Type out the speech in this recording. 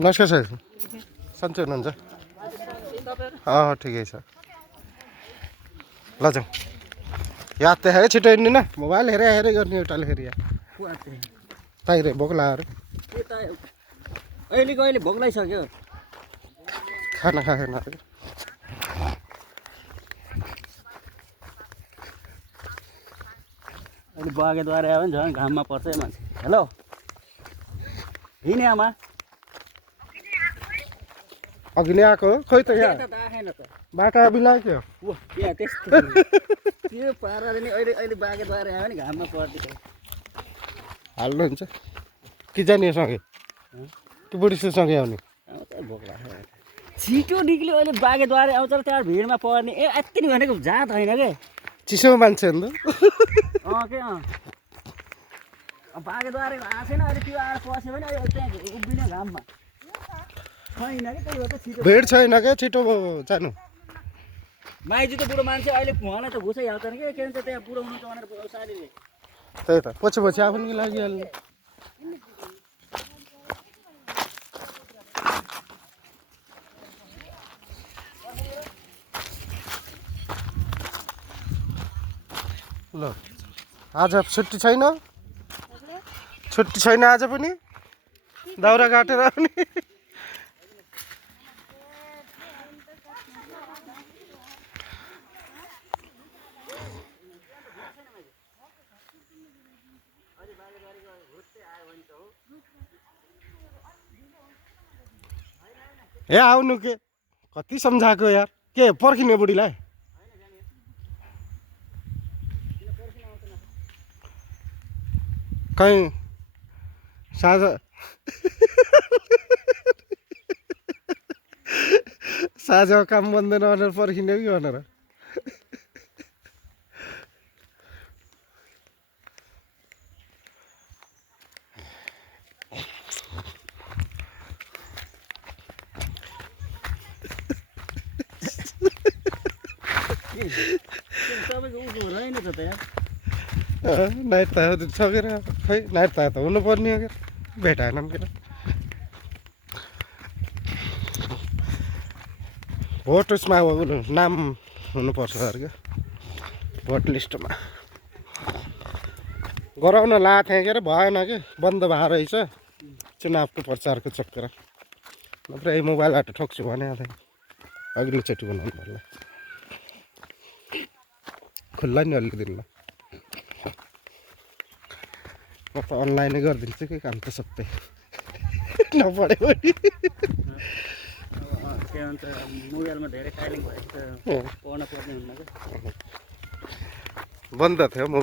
नमस्कार सर सन्चै हुनुहुन्छ ठिकै छ ल जाउँ याद त है छिटो हिँड्नु न मोबाइल हेरे गर्ने एउटाले फेरि ताइरे भोक लाग्यो अहिलेको अहिले भोक लागिसक्यो खाना खाएन अहिले बागेद्वारा आयो भने झन् घाममा पर्छ है मान्छे हेलो हिँडे आमा अघि नै आएको खोइ त यहाँ आएन त बाटा बिलाग्यो यहाँ त्यस्तो त्यो पाराले नि अहिले बागेद्वारा आयो भने घाममा पर्छ हाल्नुहुन्छ कि जाने सँगै कि बुढीसँगै आउने भोक लाग्छ छिटो निक्ल्यो अहिले बागेद्वारा आउँछ र त्यहाँ भिडमा पर्ने यति नि भनेको जात होइन क्या चिसोमा मान्छे नि के बागेद्वारा आएको छैन अहिले त्यो आएर पस्यो भने अहिले त्यहाँ उभिने घाममा छैन कि त्यही भएर छिटो भिड छैन क्या छिटो जानु माइजी त बुढो मान्छे अहिले उहाँलाई त घुसै हाल्दैन कि के भन्छ त्यहाँ बुढो हुनुहुन्छ भनेर सालीले त्यही त पछि आफ्नो लागिहाल्ने ल आज छुट्टी छैन आज पनि दाउरा काटेर आउने ए आउनु के कति सम्झाएको यार के पर्खिने बुढीलाई कहीँ साझा काम बन्दैन भनेर पर्खिने कि भनेर नाइट त सकेर खै नाइट त हुनुपर्ने हो क्या भेटाएन के भोट उसमा नाम हुनुपर्छ अरे क्या भोट लिस्टमा गराउन लाएको थिएँ के अरे भएन कि बन्द भएर रहेछ चुनावको प्रचारको चक्कर नत्र यही मोबाइलबाट ठोक्छु भने अघिल्लोचोटि बनाउनु पर्ला खुल्ला नि अलिक दिनमा म त अनलाइनै गरिदिन्छु कि काम त सबै नपढे पनि मोबाइलमा धेरै टाइलिङ भएको छ पढ्न पर्ने हुन्न क्या बन्द थियो मोबाइल